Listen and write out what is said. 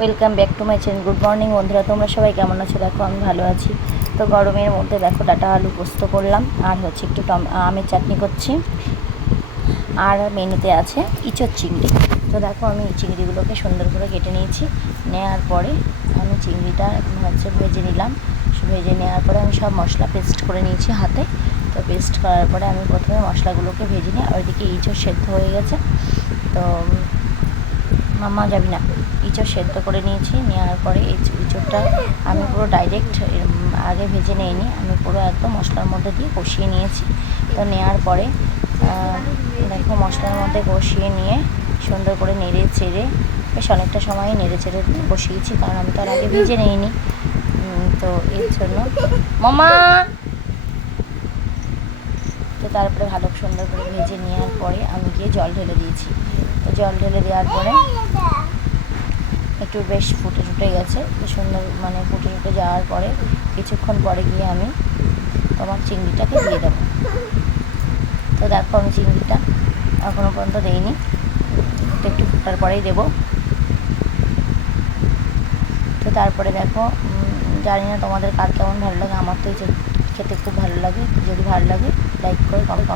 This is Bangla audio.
Welcome back to my channel good morning বন্ধুরা। তোমরা সবাই কেমন আছো? দেখো, আমি ভালো আছি। তো গরমের মধ্যে দেখো, ডাটা আলু পোস্ত করলাম। আর হচ্ছে একটু টম আমের চাটনি করছি। আর মেনুতে আছে ইঁচড় চিংড়ি। তো দেখো, আমি চিংড়িগুলোকে সুন্দর করে কেটে নিয়েছি। নেওয়ার পরে আমি চিংড়িটা হচ্ছে ভেজে নিলাম। ভেজে নেওয়ার পরে আমি সব মশলা পেস্ট করে নিয়েছি হাতে। তো পেস্ট করার পরে আমি প্রথমে মশলাগুলোকে ভেজে নিই। আর ওইদিকে ইঁচড় সেদ্ধ হয়ে গেছে। তো মামা যাবি না। ইঁচড় সেদ্ধ করে নিয়েছি, নেওয়ার পরে এই ইঁচড়টা আমি পুরো ডাইরেক্ট আগে ভেজে নিইনি, আমি পুরো একদম মশলার মধ্যে দিয়ে কষিয়ে নিয়েছি। তো নেওয়ার পরে দেখো মশলার মধ্যে কষিয়ে নিয়ে সুন্দর করে নেড়ে চেড়ে, বেশ অনেকটা সময় নেড়ে চেড়ে কষিয়েছি কারণ আমি তো আর আগে ভেজে নিইনি। তো এর জন্য মামা তো তারপরে ভালো সুন্দর করে ভেজে নেওয়ার পরে আমি গিয়ে জল ঢেলে দিয়েছি। তো জল ঢেলে দেওয়ার পরে একটু বেশ ফুটে ফুটে গেছে। সুন্দর মানে ফুটে ফুটে যাওয়ার পরে কিছুক্ষণ পরে গিয়ে আমি তোমার চিংড়িটাকে দিয়ে দেবো। তো দেখো আমি চিংড়িটা এখনও পর্যন্ত দিইনি। তো একটু ফুটার পরেই দেবো। তো তারপরে দেখো জানি না তোমাদের কার কেমন ভালো লাগে, আমার তো খেতে খুব ভালো লাগে। যদি ভালো লাগে লাইক করে কমেন্ট